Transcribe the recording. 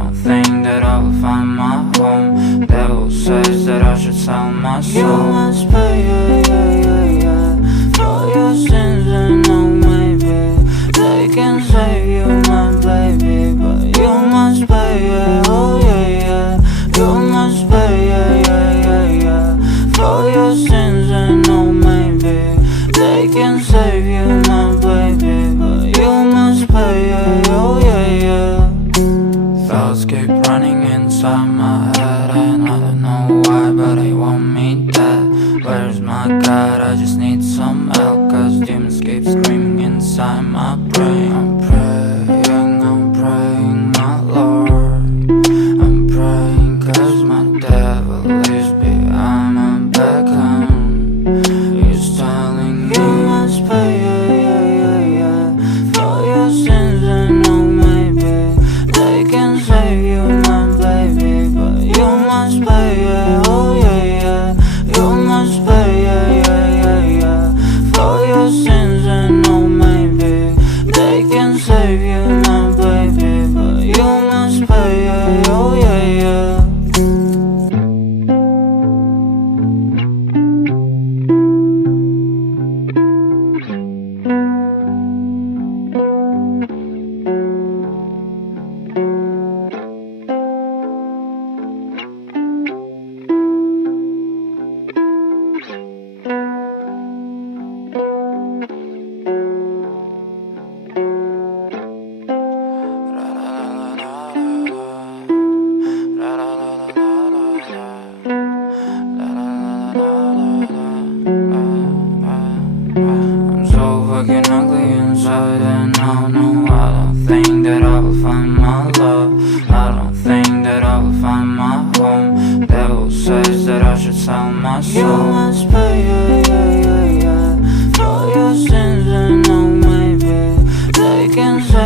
don't think that I will find my home. Devil says that I should sell my soul. You must pay, for your sins, and no, maybe they can save you, my baby, but you must pay, oh yeah. You must pay, for your sins, and no, maybe they can save you, my baby, but you must pay, oh yeah. Thoughts keep running inside my head, and I don't know why, but they want me dead. Where's my God? I just need some help, cause demons keep screaming inside my brain. I'm praying, my Lord. I'm praying cause my devil is behind my back, he's telling me you must pay, for your sins, and no, maybe they can save you, my baby, but you must pay, oh yeah. You must pay, for your sins, and no, maybe they can save you, my baby, but you must pay, oh yeah. I'm so fucking ugly inside, and I don't think that I will find my love. I don't think that I will find my home. Devil says that I should sell my You soul. must pay,